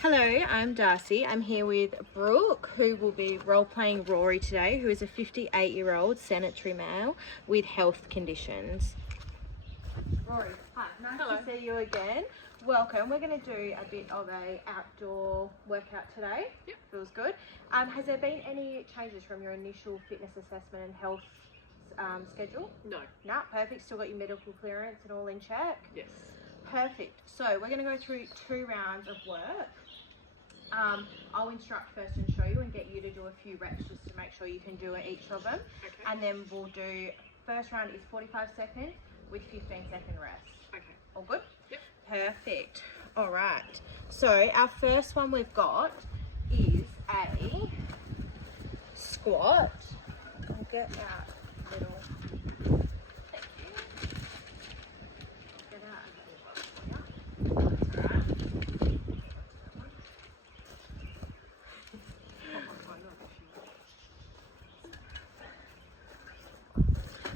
Hello, I'm Darcy. I'm here with Brooke, who will be role-playing Rory today, who is a 58-year-old sanitary male with health conditions. Rory, hi. Nice Hello. to see you again. Welcome. We're going to do a bit of a outdoor workout today. Yep. Feels good. Has there been any changes from your initial fitness assessment and health schedule? No. No, perfect. Still got your medical clearance and all in check? Yes. Perfect. So we're going to go through 2 rounds of work. I'll instruct first and show you and get you to do a few reps just to make sure you can do each of them. Okay. And then we'll do, first round is 45 seconds with 15-second rest. Okay. All good? Yep. Perfect. All right. So our first one we've got is a squat. I'll get our little... Thank you. I'll get out a little box for you.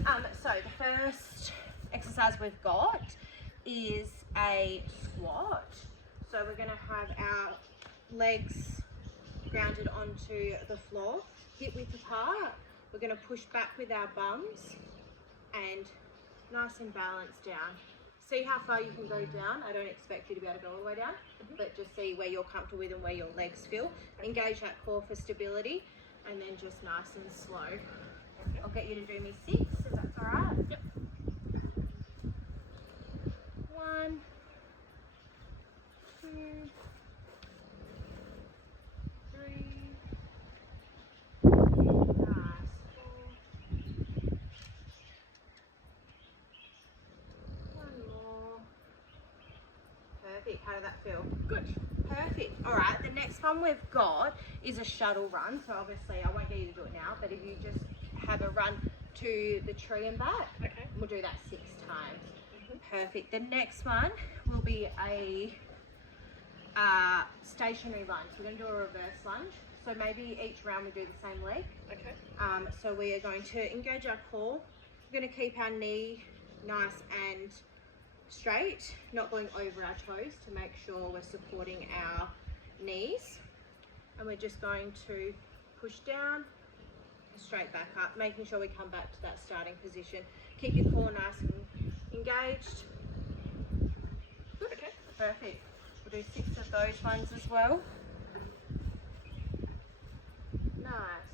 All right. So the first exercise we've got is a squat. So we're going to have our legs grounded onto the floor, hip width apart. We're going to push back with our bums and nice and balanced down. See how far you can go down. I don't expect you to be able to go all the way down, but just see where you're comfortable with and where your legs feel. Engage that core for stability and then just nice and slow. Okay. I'll get you to do me 6, if that's all right. Yep. 1, 2, 3. Nice. 4. 1 more. Perfect. How did that feel? Good. Perfect. All right. The next one we've got is a shuttle run. So obviously I won't get you to do it now, but if you just have a run to the tree and back, Okay. we'll do that 6 times. Perfect. The next one will be a stationary lunge. We're going to do a reverse lunge. So maybe each round we do the same leg. Okay. So we are going to engage our core. We're going to keep our knee nice and straight, not going over our toes to make sure we're supporting our knees. And we're just going to push down, straight back up, making sure we come back to that starting position. Keep your core nice and engaged. Good. Okay. Perfect. We'll do 6 of those ones as well. Nice.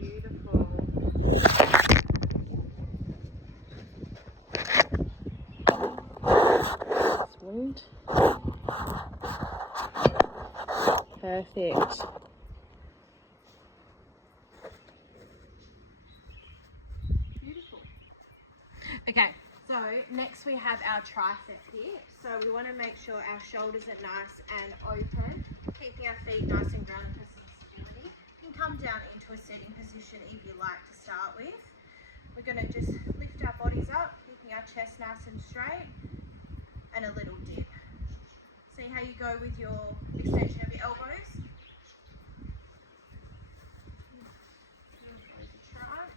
Beautiful. Wound. Perfect. Beautiful. Okay, so next we have our tricep here. So we want to make sure our shoulders are nice and open, keeping our feet nice and grounded for some stability. You can come down into a sitting position if you like to start with. We're going to just lift our bodies up, keeping our chest nice and straight, and a little dip. See how you go with your extension of your elbows. Try.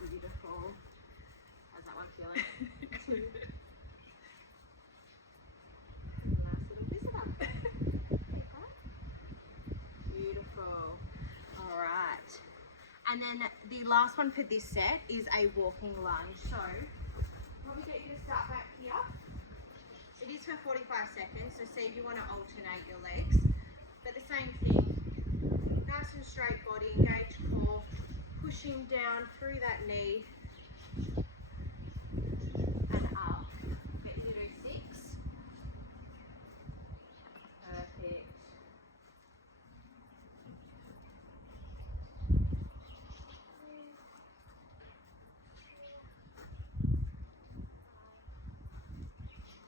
Beautiful. How's that one feeling? Nice little visitor. Beautiful. All right. And then the last one for this set is a walking lunge. So, probably get you to start back here. It is for 45 seconds, so see if you want to alternate your legs. But the same thing, nice and straight body, engaged core, pushing down through that knee and up. Get you to do 6. Perfect.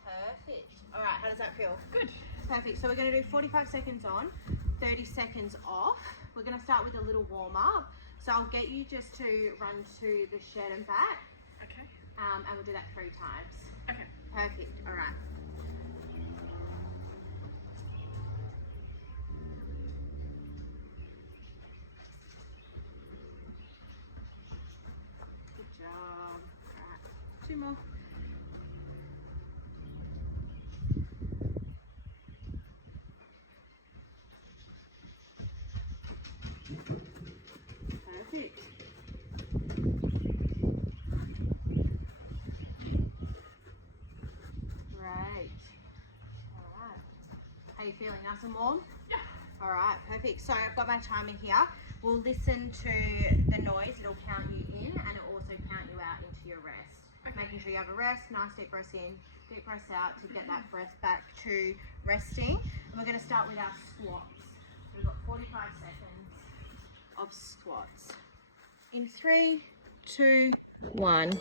Perfect. All right, how does that feel? Good. Perfect. So we're going to do 45 seconds on, 30 seconds off. We're going to start with a little warm up. So I'll get you just to run to the shed and back. Okay. And we'll do that 3 times. Okay. Perfect. All right. 2 more. Perfect. Great. All right. How are you feeling? Nice and warm? Yeah. All right, perfect. So I've got my timer here. We'll listen to the noise. It'll count you in and it'll also count you out into your rest. Okay. Making sure you have a rest, nice deep breaths in, deep breaths out to get that breath back to resting. And we're going to start with our squats. So we've got 45 seconds of squats. In 3, 2, 1.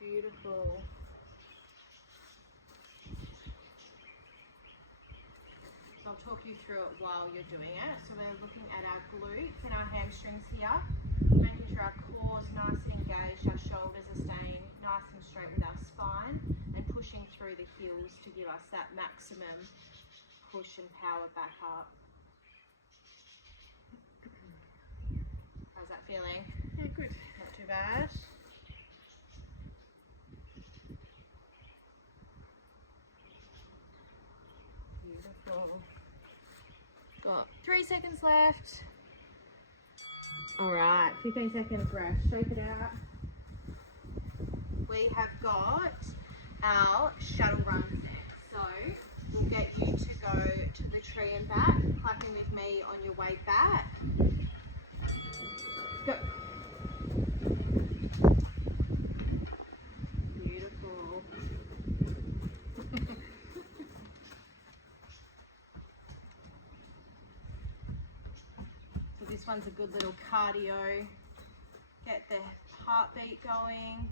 Beautiful. So I'll talk you through it while you're doing it. So we're looking at our glutes and our hamstrings here, making sure our core's nice and engaged, our shoulders are staying nice and straight with our spine, and pushing through the heels to give us that maximum push and power back up. How's that feeling? Yeah, good. Not too bad. Beautiful. Got 3 seconds left. All right, 15 seconds rest. Shake it out. We have got our shuttle run set. So we'll get you to go to the tree and back, clapping with me on your way back. Go. Beautiful. So this one's a good little cardio. Get the heartbeat going.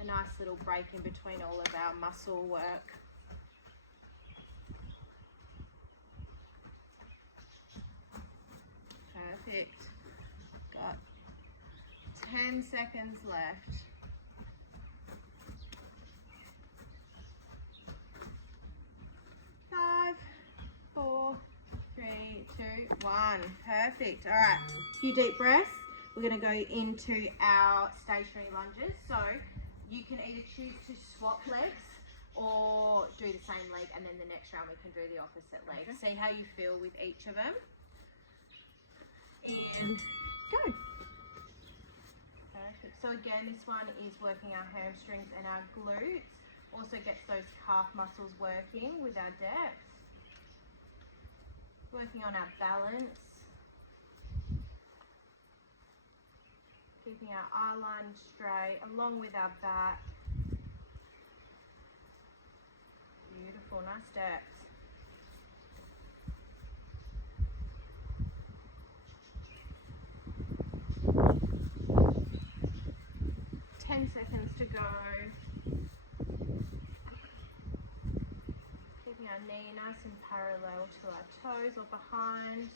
A nice little break in between all of our muscle work. Perfect. Got 10 seconds left. 5, 4, 3, 2, 1. Perfect. All right. A few deep breaths. We're going to go into our stationary lunges. So you can either choose to swap legs or do the same leg, and then the next round we can do the opposite leg. Okay. See how you feel with each of them. And go. Perfect. So again, this one is working our hamstrings and our glutes. Also gets those calf muscles working with our depth. Working on our balance. Keeping our eye line straight along with our back. Beautiful, nice steps. Seconds to go. Keeping our knee nice and parallel to our toes or behind.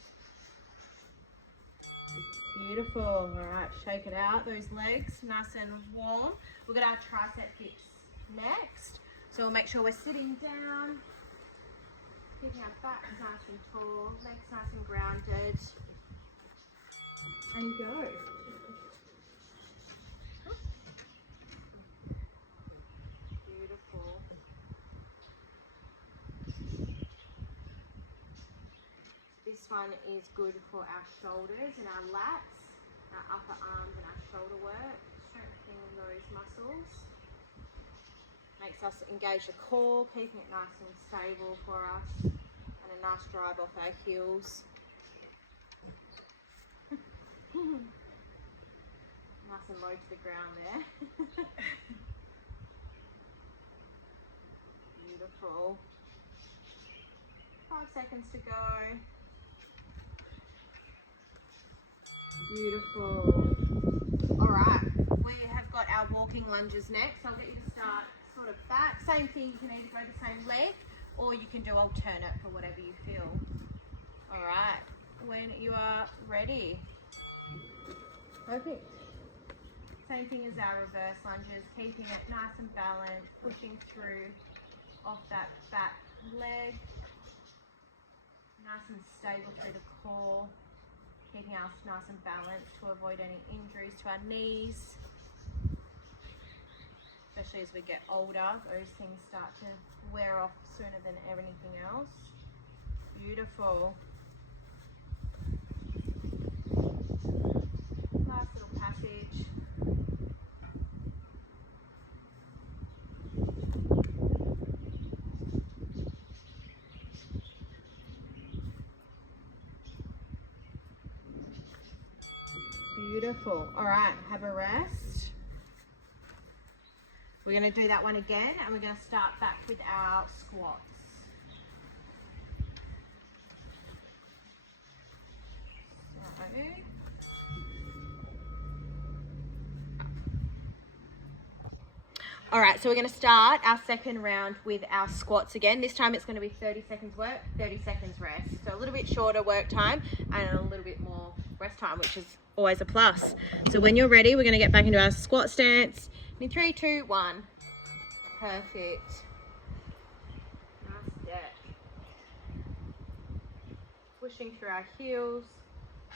Beautiful. All right, shake it out. Those legs nice and warm. We've got our tricep dips next. So we'll make sure we're sitting down. Keeping our back nice and tall, legs nice and grounded. And go. Beautiful. This one is good for our shoulders and our lats, our upper arms and our shoulder work, strengthening those muscles. Makes us engage the core, keeping it nice and stable for us, and a nice drive off our heels. Nice and low to the ground there. Beautiful. 5 seconds to go. Beautiful. All right, we have got our walking lunges next. I'll get you to start sort of back. Same thing, you can either go the same leg or you can do alternate for whatever you feel. All right, when you are ready. Perfect. Same thing as our reverse lunges, keeping it nice and balanced, pushing through off that back leg. Nice and stable through the core. Keeping us nice and balanced to avoid any injuries to our knees. Especially as we get older, those things start to wear off sooner than anything else. Beautiful. Last little passage. Beautiful. All right, have a rest. We're going to do that one again, and we're going to start back with our squats. All right, so we're going to start our second round with our squats again. This time it's going to be 30 seconds work, 30 seconds rest. So a little bit shorter work time and a little bit more rest time, which is always a plus. So when you're ready, we're going to get back into our squat stance. In 3, 2, 1. Perfect. Nice step. Pushing through our heels,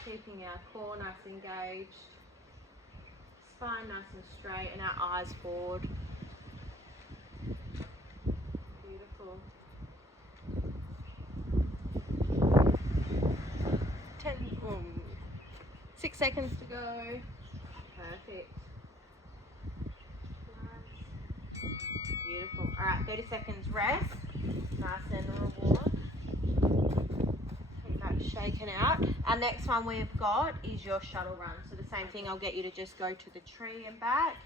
keeping our core nice and engaged. Spine nice and straight and our eyes forward. Beautiful. 6 seconds to go. Perfect. Nice. Beautiful. All right, 30 seconds rest. Nice and reward. Keep that shaken out. Our next one we've got is your shuttle run. So the same thing, I'll get you to just go to the tree and back.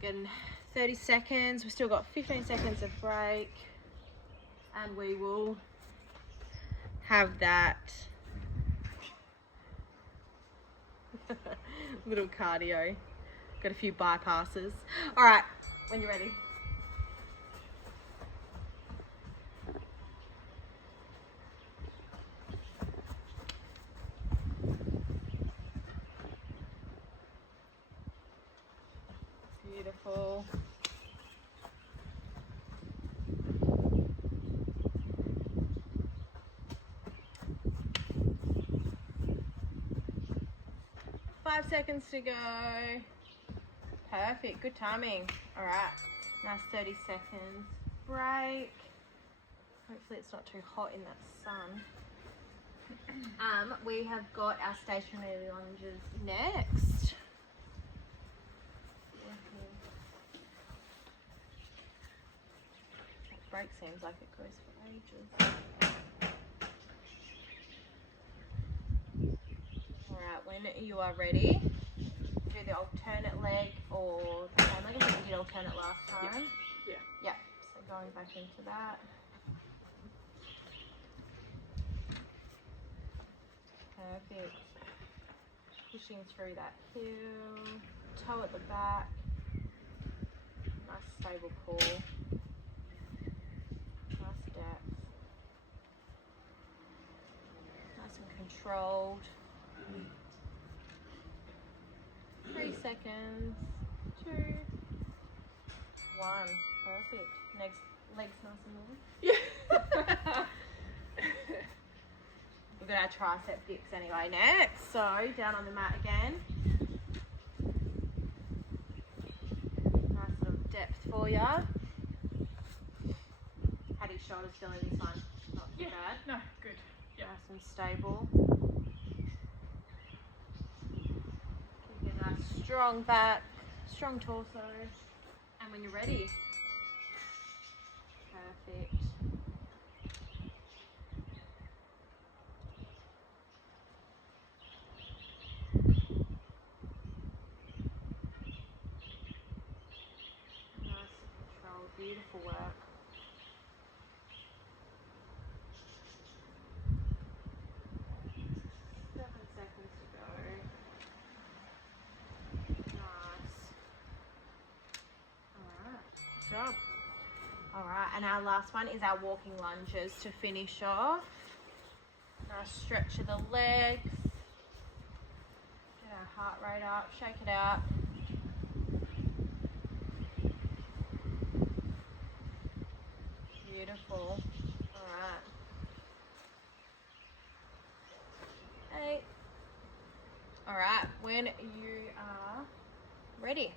Again, 30 seconds. We've still got 15 seconds of break. And we will have that little cardio. Got a few bypasses. All right, when you're ready. Beautiful. Five seconds to go. Perfect, good timing. All right, nice 30 seconds break. Hopefully it's not too hot in that sun. We have got our stationary lunges next. That break seems like it goes for ages. All right, when you are ready, do the alternate leg or the same leg. I think we did alternate last time. Yeah. So going back into that. Perfect. Pushing through that heel, toe at the back. Nice stable core. Nice depth. Nice and controlled. 3 seconds. 2, 1. Perfect. Next legs nice and long. Yeah. We've got our tricep dips anyway next. So down on the mat again. Nice little depth for you. How do your shoulders feel in this one? Not too bad. No, good. Yeah. Nice and stable. Keep a nice strong back, strong torso. And when you're ready. Perfect. Beautiful work. 7 seconds to go. Nice. Alright, good job. Alright, and our last one is our walking lunges to finish off. Nice stretch of the legs. Get our heart rate up, shake it out. Beautiful. All right. when you are ready.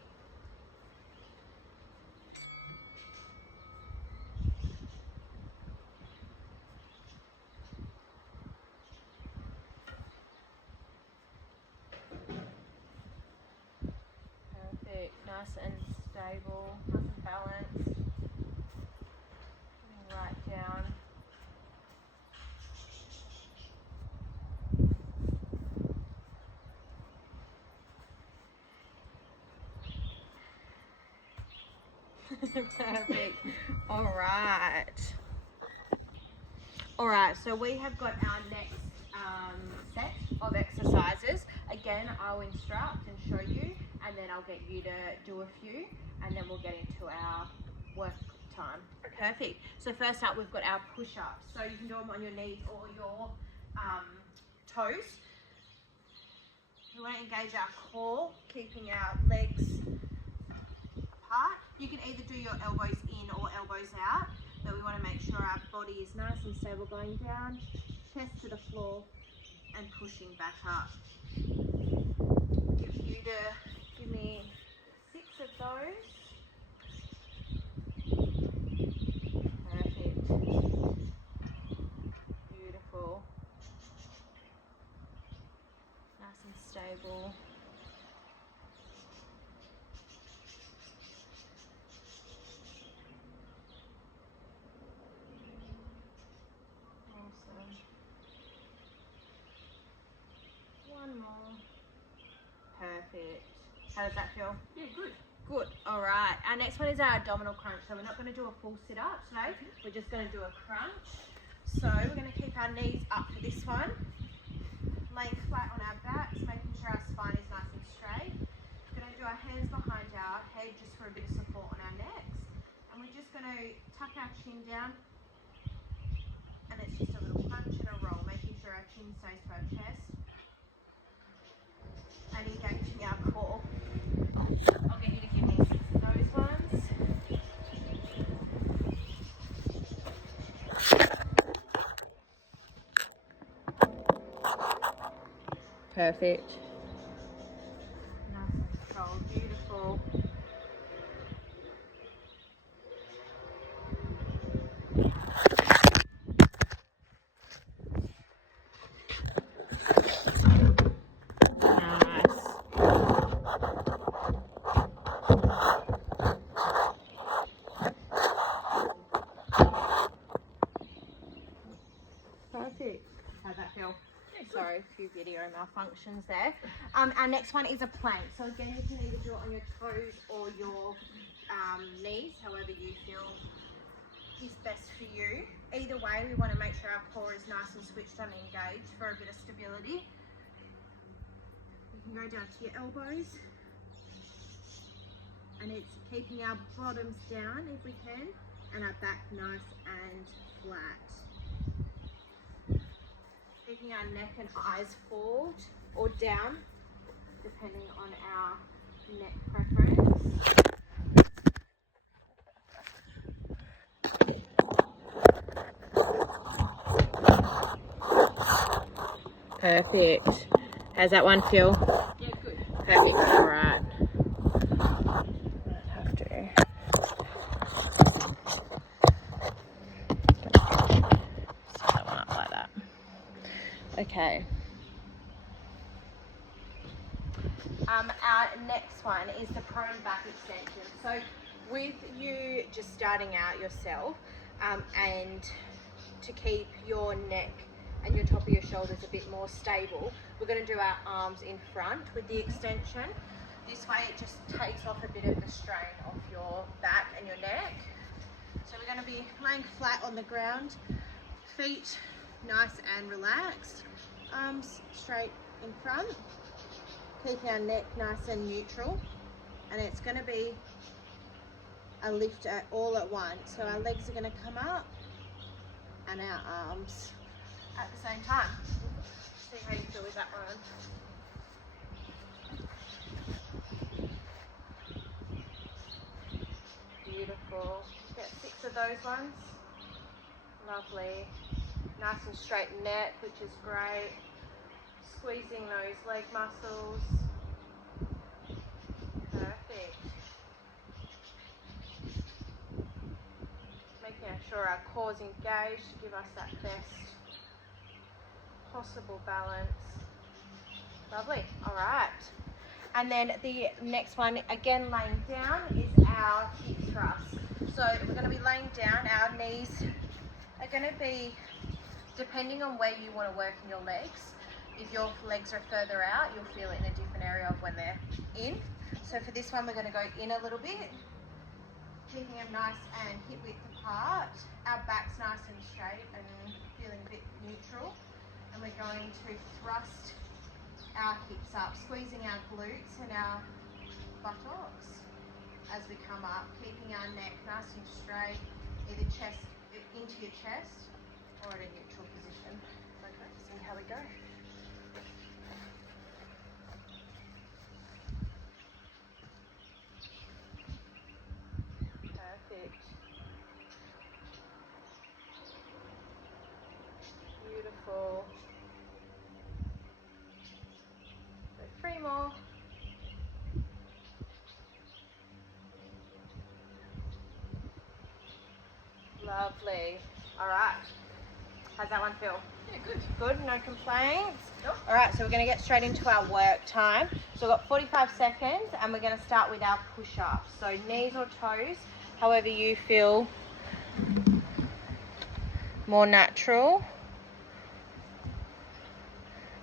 Perfect, nice and stable, nice and balanced. Right down. Perfect. All right, so we have got our next set of exercises. Again, I'll instruct and show you, and then I'll get you to do a few, and then we'll get into our work time. Perfect. So first up, we've got our push-ups. So you can do them on your knees or your toes. We want to engage our core, keeping our legs apart. You can either do your elbows in or elbows out, but we want to make sure our body is nice and stable, going down, chest to the floor, and pushing back up. Give you to give me 6 of those. Perfect. Beautiful. Nice and stable. Awesome. One more. Perfect. How does that feel? Yeah, good. Good. All right. Our next one is our abdominal crunch. So we're not going to do a full sit-up today. We're just going to do a crunch. So we're going to keep our knees up for this one. Laying flat on our backs, making sure our spine is nice and straight. We're going to do our hands behind our head just for a bit of support on our necks. And we're just going to tuck our chin down. And it's just a little crunch and a roll, making sure our chin stays to our chest. And engaging our core. I'll get you to give me 6 of those ones. Perfect. Nice and controlled, beautiful. Nice. Perfect. How'd that feel? Sorry, a few video malfunctions there. Our next one is a plank. So again, you can either do it on your toes or your knees, however you feel is best for you. Either way, we want to make sure our core is nice and switched on and engaged for a bit of stability. You can go down to your elbows. And it's keeping our bottoms down if we can, and our back nice and flat. Keeping our neck and eyes forward or down, depending on our neck preference. Perfect. How's that one feel? Yeah, good. Perfect. All right. Have to. Set that one up like that. Okay. Our next one is the prone back extension. So with you just starting out yourself, and to keep your neck and your top of your shoulders a bit more stable, we're going to do our arms in front with the extension. This way it just takes off a bit of the strain off your back and your neck. So we're going to be laying flat on the ground, feet nice and relaxed, arms straight in front, keeping our neck nice and neutral, and it's going to be a lift all at once. So our legs are going to come up and our arms at the same time. See how you feel with that one. Beautiful. Get 6 of those ones. Lovely. Nice and straight neck, which is great. Squeezing those leg muscles. Perfect. Making sure our core's engaged to give us that best possible balance. Lovely. All right. And then the next one, again laying down, is our hip thrust. So we're going to be laying down. Our knees are going to be, depending on where you want to work in your legs. If your legs are further out, you'll feel it in a different area of when they're in. So for this one, we're going to go in a little bit, keeping them nice and hip width apart. Our back's nice and straight and feeling a bit neutral. And we're going to thrust our hips up, squeezing our glutes and our buttocks as we come up, keeping our neck nice and straight, either chest into your chest or at a neutral position. Okay, see how we go. Perfect. Beautiful. So 3 more. Lovely. All right. How's that one feel? Yeah, good. Good, no complaints? Nope. All right, so we're going to get straight into our work time. So we've got 45 seconds and we're going to start with our push-ups. So knees or toes, however you feel more natural.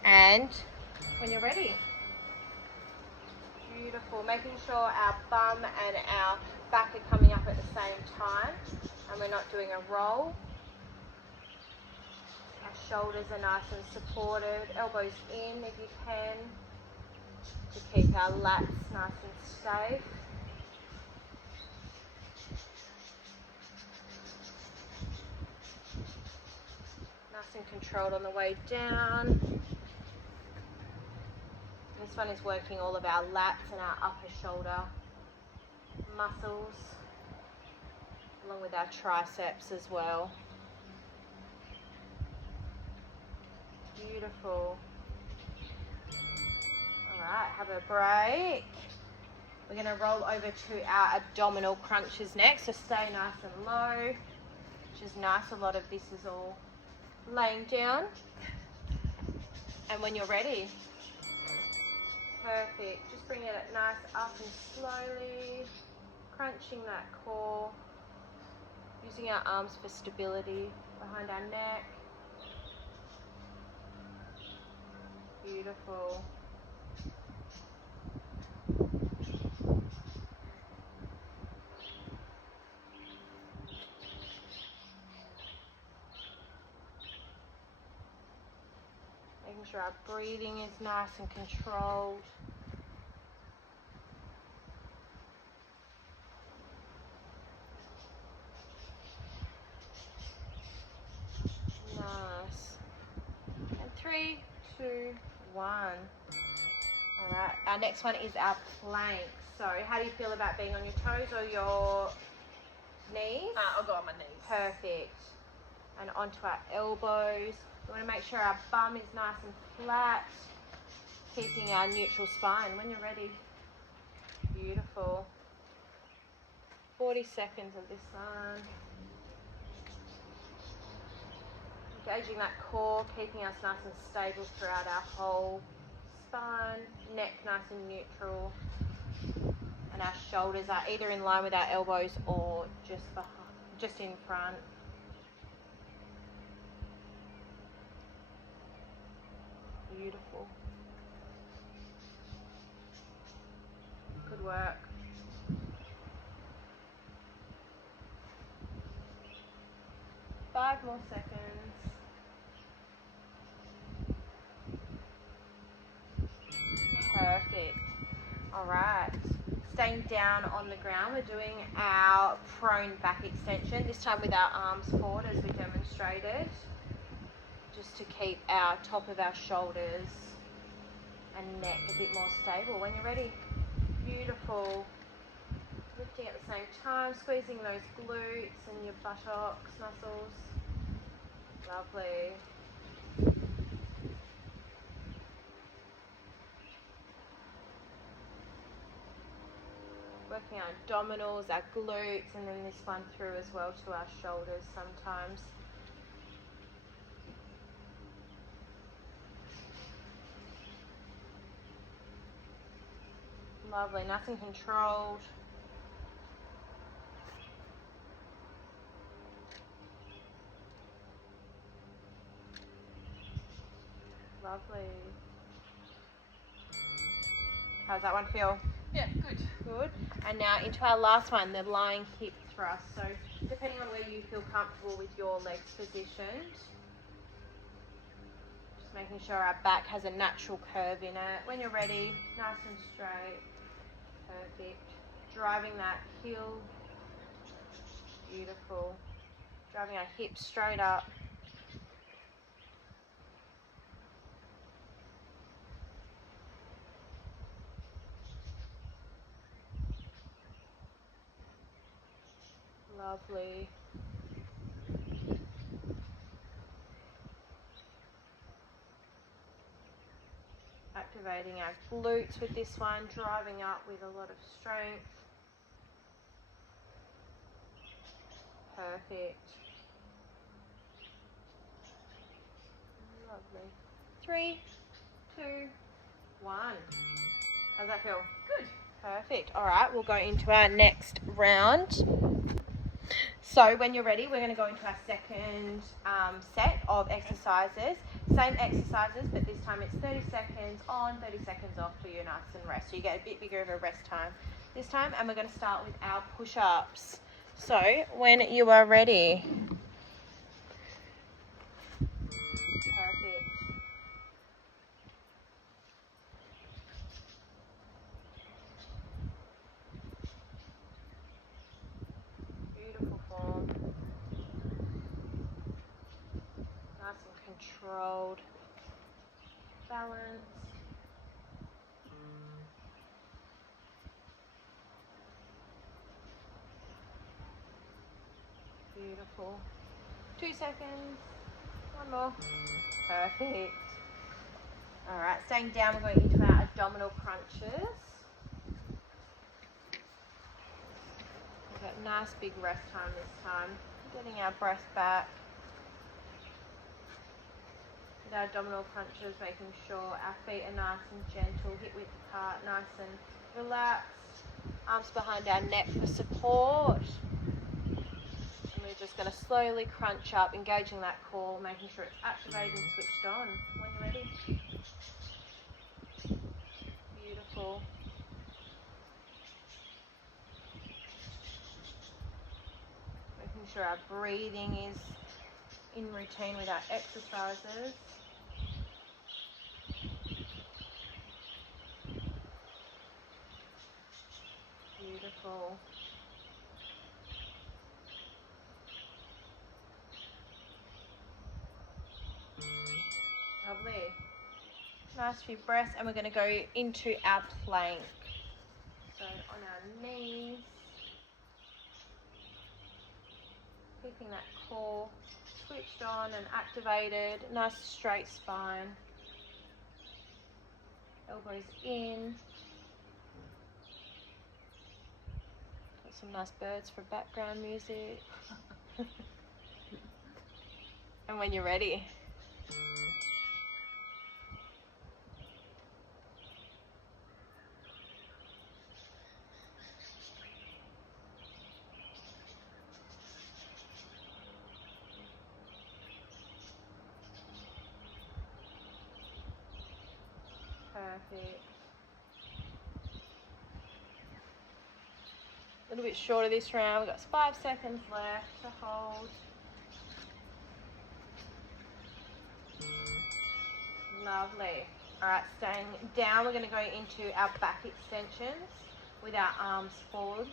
And when you're ready. Beautiful. Making sure our bum and our back are coming up at the same time and we're not doing a roll. Our shoulders are nice and supported, elbows in if you can, to keep our lats nice and safe. Nice and controlled on the way down. This one is working all of our lats and our upper shoulder muscles, along with our triceps as well. Beautiful. All right, have a break. We're going to roll over to our abdominal crunches next, so stay nice and low, which is nice. A lot of this is all laying down. And when you're ready, perfect. Just bring it nice up and slowly, crunching that core, using our arms for stability behind our neck. Beautiful. Making sure our breathing is nice and controlled. Nice. And 3, 2, 1. All right, our next one is our plank. So how do you feel about being on your toes or your knees? I'll go on my knees. Perfect. And onto our elbows. We want to make sure our bum is nice and flat, keeping our neutral spine when you're ready. Beautiful. 40 seconds of this one. Engaging that core, keeping us nice and stable throughout our whole spine, neck nice and neutral, and our shoulders are either in line with our elbows or just behind, just in front. Beautiful. Good work. Five more seconds. Perfect. All right. Staying down on the ground, we're doing our prone back extension, this time with our arms forward as we demonstrated, just to keep our top of our shoulders and neck a bit more stable when you're ready. Beautiful. Lifting at the same time, squeezing those glutes and your buttocks muscles. Lovely. working our abdominals, our glutes, and then this one through as well to our shoulders sometimes. Lovely, nice and controlled. Lovely. How's that one feel? Yeah, good. Good. And now into our last one, the lying hip thrust. So depending on where you feel comfortable with your legs positioned, just making sure our back has a natural curve in it. When you're ready, nice and straight. Perfect. Driving that heel. Beautiful. Driving our hips straight up. Lovely. Activating our glutes with this one, driving up with a lot of strength. Perfect. Lovely. 3, 2, 1. How's that feel? Good. Perfect. All right, we'll go into our next round. So when you're ready, we're going to go into our second set of exercises. Same exercises, but this time it's 30 seconds on, 30 seconds off for your nice and rest. So you get a bit bigger of a rest time this time, and we're going to start with our push-ups. So when you are ready. Perfect. Beautiful form. Nice and controlled. Balance. Beautiful. 2 seconds. One more. Perfect. All right, staying down, we're going into our abdominal crunches. We've got nice big rest time this time. Getting our breath back. With our abdominal crunches, making sure our feet are nice and gentle, hip width apart, nice and relaxed. Arms behind our neck for support. And we're just going to slowly crunch up, engaging that core, making sure it's activated and switched on. When you're ready. Beautiful. Making sure our breathing is in routine with our exercises. Beautiful. Lovely. Nice few breaths, and we're going to go into our plank. So on our knees, keeping that core switched on and activated. Nice straight spine. Elbows in. Got some nice birds for background music. And when you're ready. Perfect. A little bit shorter this round. We've got 5 seconds left to hold. Lovely. All right, staying down, we're going to go into our back extensions with our arms forward.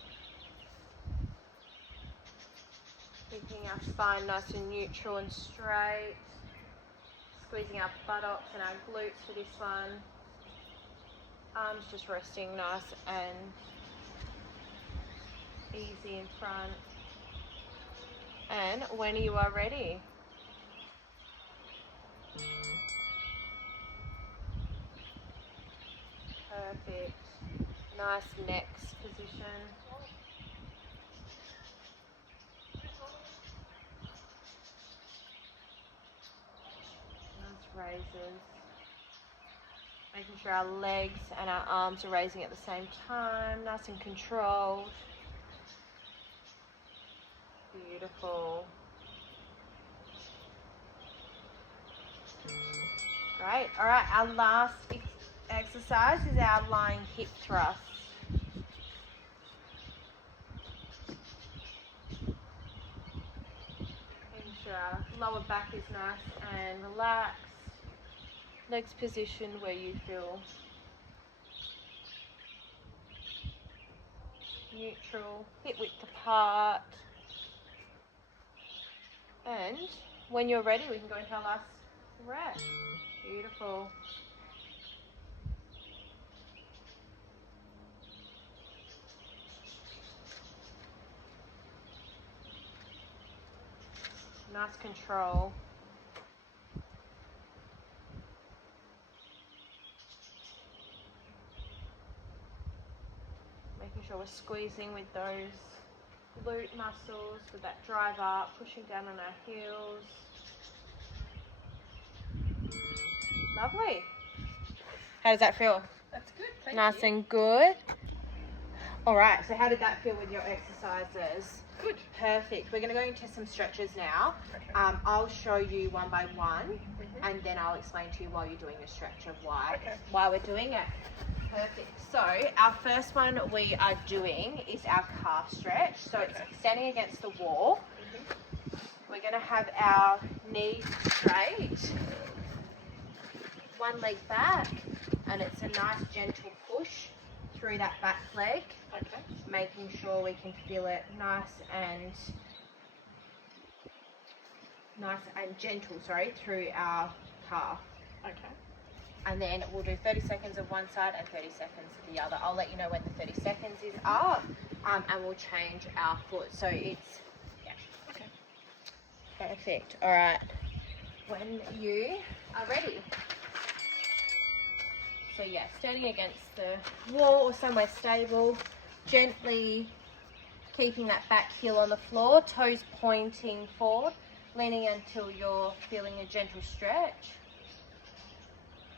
Keeping our spine nice and neutral and straight. Squeezing our buttocks and our glutes for this one. Arms just resting nice and easy in front. And when you are ready. Perfect. Nice neck position. Nice raises. Making sure our legs and our arms are raising at the same time. Nice and controlled. Beautiful. Great. All right, our last exercise is our lying hip thrust. Making sure our lower back is nice and relaxed. Legs positioned where you feel neutral, hip width apart. And when you're ready, we can go into our last rep. Beautiful. Nice control. Making sure we're squeezing with those glute muscles, with that drive up, pushing down on our heels. Lovely. How does that feel? That's good, thank Nice you. and good. All right, so how did that feel with your exercises? Good. Perfect. We're going to go into some stretches now. Okay. I'll show you one by one, and then I'll explain to you while you're doing the stretch of why we're doing it. Perfect. So our first one we are doing is our calf stretch. So it's standing against the wall. We're going to have our knees straight, one leg back, and it's a nice gentle push through that back leg. Okay. Making sure we can feel it nice and gentle, through our calf. Okay. And then we'll do 30 seconds of one side and 30 seconds of the other. I'll let you know when the 30 seconds is up, and we'll change our foot. So it's, Okay. Perfect. All right. When you are ready. So yeah, standing against the wall or somewhere stable, gently keeping that back heel on the floor, toes pointing forward, leaning until you're feeling a gentle stretch.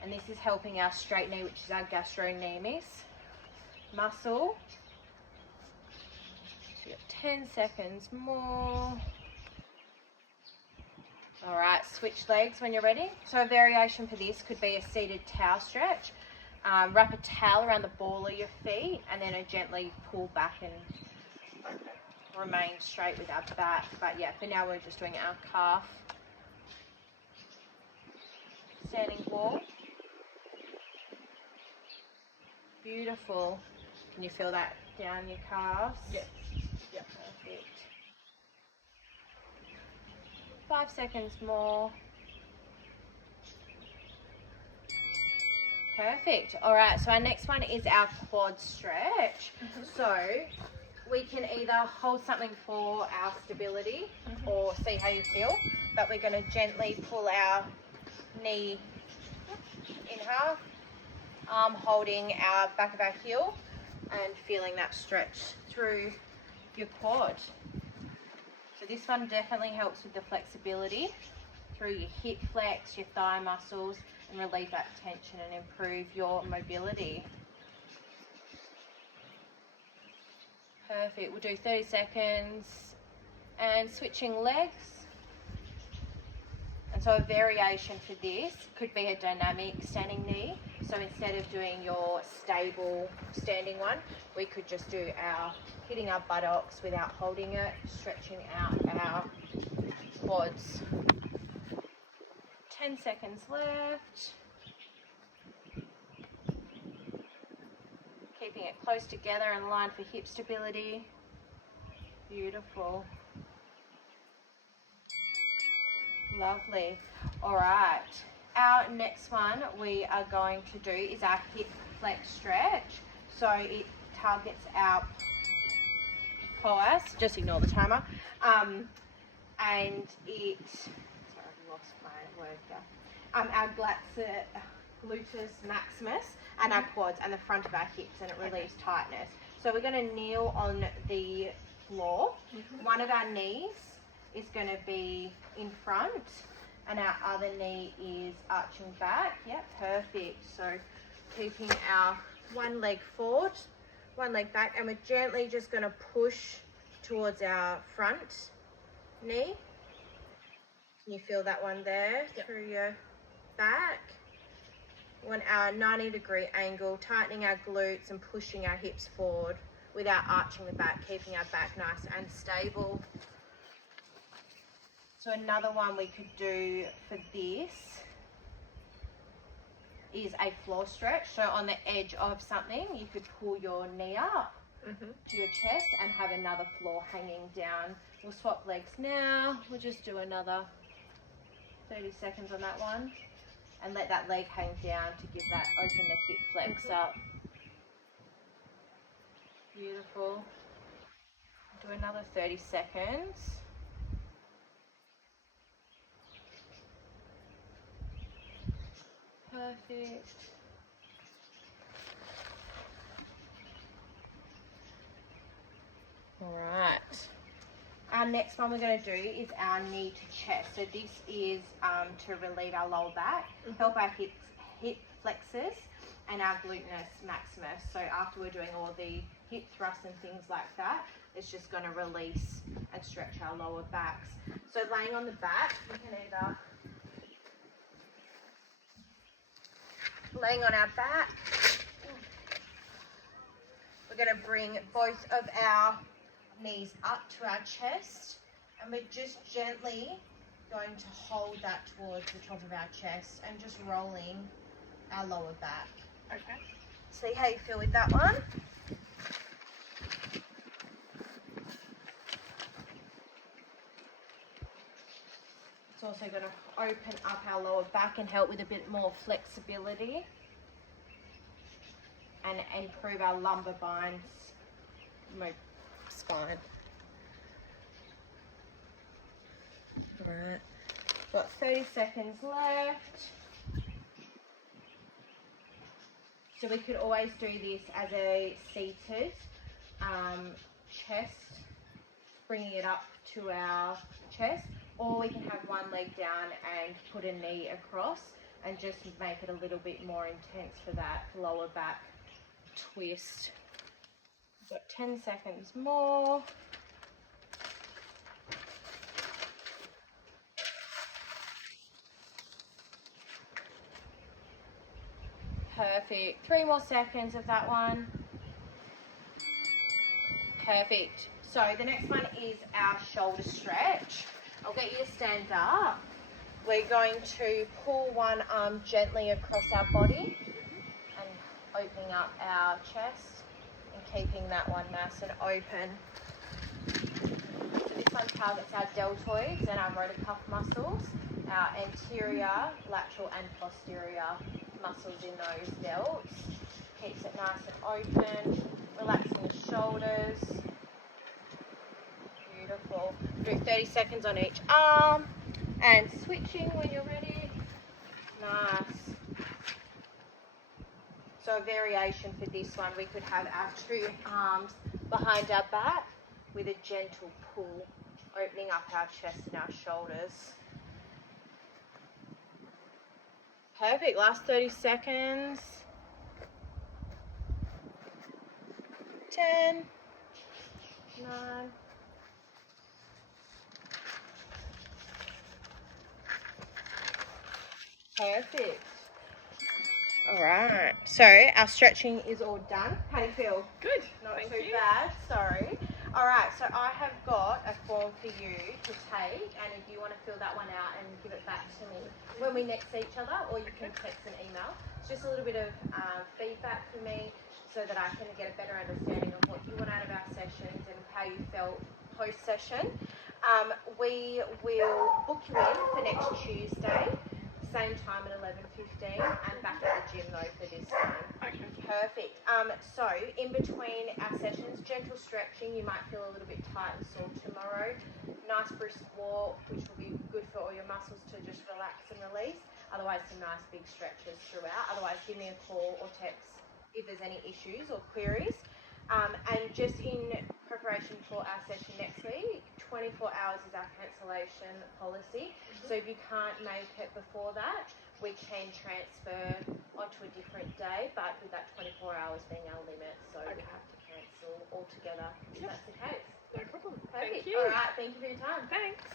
And this is helping our straight knee, which is our gastrocnemius muscle. So you've got 10 seconds more. All right, switch legs when you're ready. So a variation for this could be a seated towel stretch. Wrap a towel around the ball of your feet and then gently pull back and remain straight with our back. But yeah, for now we're just doing our calf. Standing wall. Beautiful. Can you feel that down your calves? Yes. Yep. Perfect. 5 seconds more. Perfect. All right, so our next one is our quad stretch. So we can either hold something for our stability or see how you feel, but we're going to gently pull our knee in half, arm holding our back of our heel and feeling that stretch through your quad. So this one definitely helps with the flexibility through your hip flex, your thigh muscles, and relieve that tension and improve your mobility. Perfect. We'll do 30 seconds and switching legs. And so a variation for this could be a dynamic standing knee. So instead of doing your stable standing one, we could just do our hitting our buttocks without holding it, stretching out our quads. 10 seconds left. Keeping it close together and aligned for hip stability. Beautiful. Lovely. All right. Our next one we are going to do is our hip flex stretch. So it targets our psoas. Just ignore the timer. And it, sorry, I've lost my word here. Our gluteus maximus and our quads and the front of our hips, and it relieves tightness. So we're going to kneel on the floor. One of our knees is going to be in front and our other knee is arching back. Yep, perfect. So keeping our one leg forward, one leg back, and we're gently just going to push towards our front knee. Can you feel that one there? Yep. Through your back? On our 90-degree angle, tightening our glutes and pushing our hips forward without arching the back, keeping our back nice and stable. So another one we could do for this is a floor stretch. So on the edge of something, you could pull your knee up to your chest and have another floor hanging down. We'll swap legs now. We'll just do another 30 seconds on that one. And let that leg hang down to give that, open the hip flex up. Beautiful. Do another 30 seconds. Perfect. All right. Our next one we're going to do is our knee to chest. So this is to relieve our lower back, help our hip flexors and our gluteus maximus. So after we're doing all the hip thrusts and things like that, it's just going to release and stretch our lower backs. So laying on the back, we can either laying on our back, we're going to bring both of our knees up to our chest, and we're just gently going to hold that towards the top of our chest and just rolling our lower back. Okay. See how you feel with that one? It's also going to open up our lower back and help with a bit more flexibility and improve our lumbar spine. Alright, got 30 seconds left. So we could always do this as a seated chest, bringing it up to our chest, or we can have one leg down and put a knee across and just make it a little bit more intense for that lower back twist. We've got 10 seconds more. Perfect. 3 more seconds of that one. Perfect. So the next one is our shoulder stretch. I'll get you to stand up. We're going to pull one arm gently across our body and opening up our chest and keeping that one nice and open. So this one targets our deltoids and our rotacuff muscles, our anterior, lateral and posterior muscles in those delts. Keeps it nice and open, relaxing the shoulders. Beautiful. Do 30 seconds on each arm and switching when you're ready. Nice. So a variation for this one, we could have our 2 arms behind our back with a gentle pull, opening up our chest and our shoulders. Perfect. Last 30 seconds. 10, 9. Perfect. All right. So our stretching is all done. How do you feel? Good. Not Thank too you. bad. Sorry. All right. So I have got a form for you to take, and if you want to fill that one out and give it back to me when we next see each other, or you can text and email. It's just a little bit of feedback for me, so that I can get a better understanding of what you want out of our sessions and how you felt post-session. We will book you in for next Tuesday, same time at 11:15, and back at the gym though for this time. Okay. Perfect. So in between our sessions, gentle stretching. You might feel a little bit tight and sore tomorrow. Nice brisk walk, which will be good for all your muscles to just relax and release. Otherwise, some nice big stretches throughout. Otherwise, give me a call or text if there's any issues or queries. And just in preparation for our session next week, 24 hours is our cancellation policy. So if you can't make it before that, we can transfer onto a different day, but with that 24 hours being our limit, so we have to cancel altogether if that's the case. No problem. Perfect. Thank you. All right, thank you for your time. Thanks.